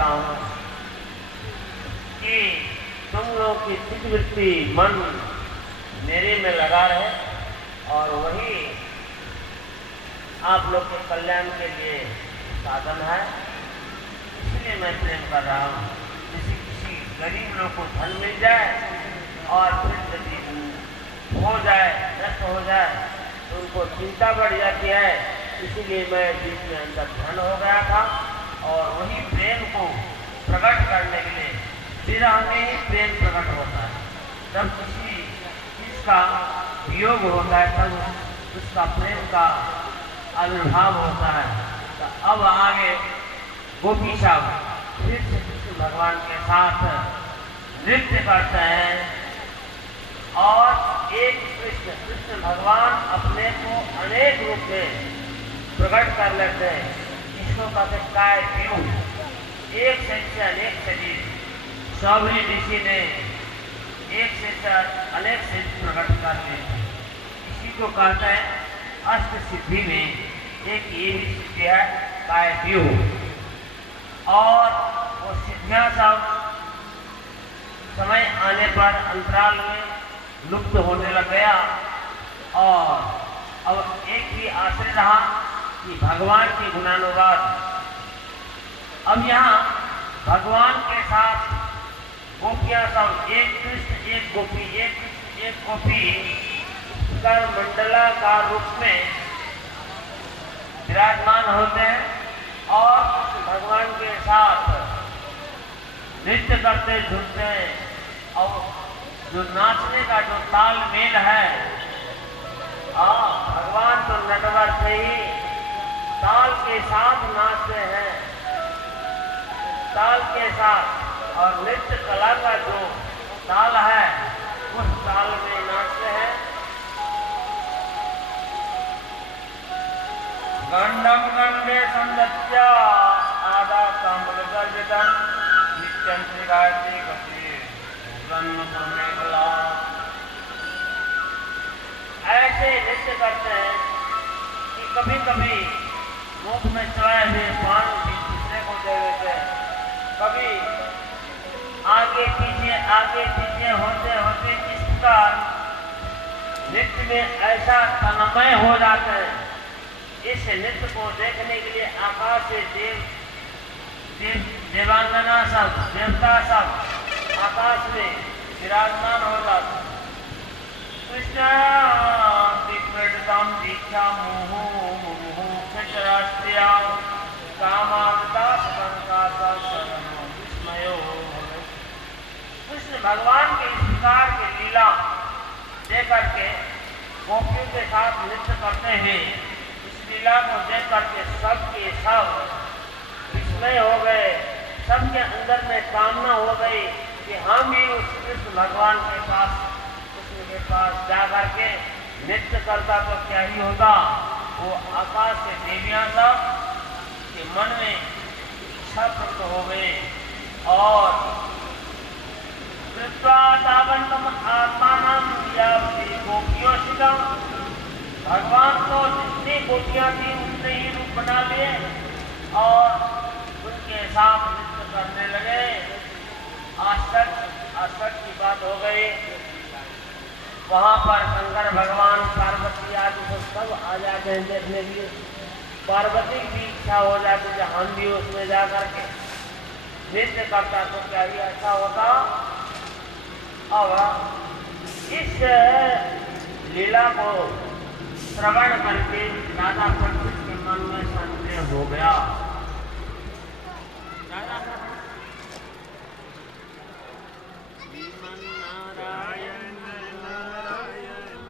चाहता हूँ कि तुम लोग की चित्तवृत्ति मन मेरे में लगा रहे और वही आप लोग के कल्याण के लिए साधन है। इसलिए मैं प्रेम कर रहा हूँ। जैसे किसी गरीब लोग को धन मिल जाए और फिर यदि हो जाए, नष्ट हो जाए, तो उनको चिंता बढ़ जाती है। इसीलिए मैं बीच में अंदर धन हो गया था और वही प्रेम को प्रकट करने के लिए विरह में ही प्रेम प्रकट होता है। जब किसी चीज का वियोग होता है तब उसका प्रेम का आविर्भाव होता है। तो अब आगे गोपी सब फिर से कृष्ण भगवान के साथ नृत्य करते हैं और एक कृष्ण भगवान अपने को अनेक रूप में प्रकट कर लेते हैं। इसको कहते काय व्यूह। एक से अनेक शरीर सौरी ऋषि ने एक से अनेक शरीर प्रकट कर लिए। इसी को कहते हैं अष्ट सिद्धि में एक ये भी सिद्धि है काय व्यूह। और वो सिद्धियां सब समय आने पर अंतराल में लुप्त होने लग गया और अब एक ही आश्रय रहा कि भगवान के गुणानुवाद। अब यहाँ भगवान के साथ गोपियां सब एक कृष्ण एक गोपी, एक कृष्ण एक गोपी कर मंडलाकार रूप में विराजमान होते हैं और भगवान के साथ नृत्य करते झूमते हैं। और जो नाचने का जो ताल मेल है, भगवान तो नटवर से ही ताल के साथ नाचते हैं, ताल के साथ। और नृत्य कला का जो ताल है उस ताल में नाचते हैं। गंडम गंडे संदत्या आदा कमल गर्जितम नित्यं श्रीगायत्री गति ऐसे नृत्य करते हैं कि कभी कभी मुख में चढ़ाए हुए पान भी दूसरे को दे देते हैं। कभी आगे पीछे होते होते इस प्रकार नृत्य में ऐसा तन्मय हो जाते हैं। इस नृत्य को देखने के लिए आकाश से देवांगना सब, देवता सब आकाश में विराजमान हो जाते। कृष्ण दिग्वृतम दीक्षा मुहु राष्ट्रिया कामादास विस्मयो। कृष्ण भगवान के इस प्रकार के लीला देख करके गोपियों के साथ नृत्य करते हैं। इस लीला को देख करके सबके सब विस्मय हो गए। सबके अंदर में कामना हो गई कि हम भी उस कृष्ण भगवान के पास, कृष्ण के पास जा करके नृत्य करता तो क्या ही होता। वो आकाश से देवियां सब के मन में इच्छा प्रकट हो गई और आत्मानम गोपियों शिकम। भगवान तो जितनी गोपियां थी उतने ही रूप बना लिए और उनके साथ नृत्य करने लगे। आश्चर्य की बात हो गई। वहां पर शंकर भगवान, पार्वती आदि सब आ जाते हैं देखने के लिए। पार्वती की इच्छा हो जाती कि हम भी उसमें जा करके नृत्य करता तो क्या ही अच्छा होता। अब इस लीला को श्रवण करके राधा कृष्ण के मन में संदेह हो गया।